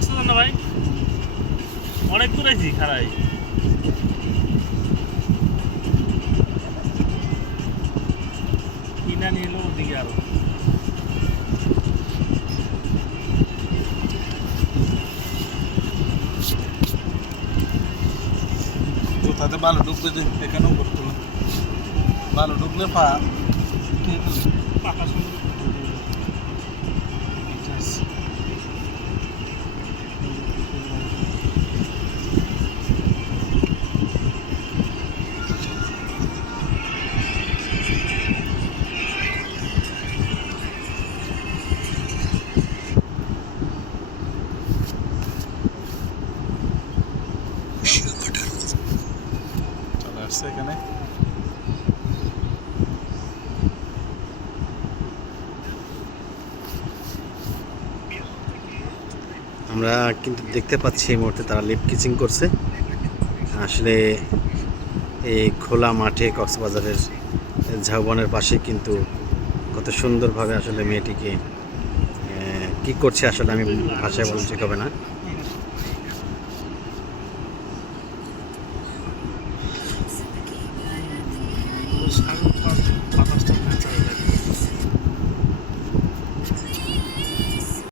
কক্সবাজার না ভাই? অনেক দূর আছি খারাই। কিনা নিয়ে এলো ওদিকে আরও। কোথাতে ভালো ঢুকবে যে এখানেও করতে ভালো ঢুকলে পা পাকা সুন্দর। আসছে এখানে। আমরা কিন্তু দেখতে পাচ্ছি এই মুহূর্তে তারা লিপ কিচিং করছে। আসলে এই খোলা মাঠে কক্সবাজারের ঝাউবনের পাশে কিন্তু কত সুন্দরভাবে আসলে মেয়েটিকে কি করছে আসলে আমি ভাষায় ঠিক হবে না। সাগর বাতাসটা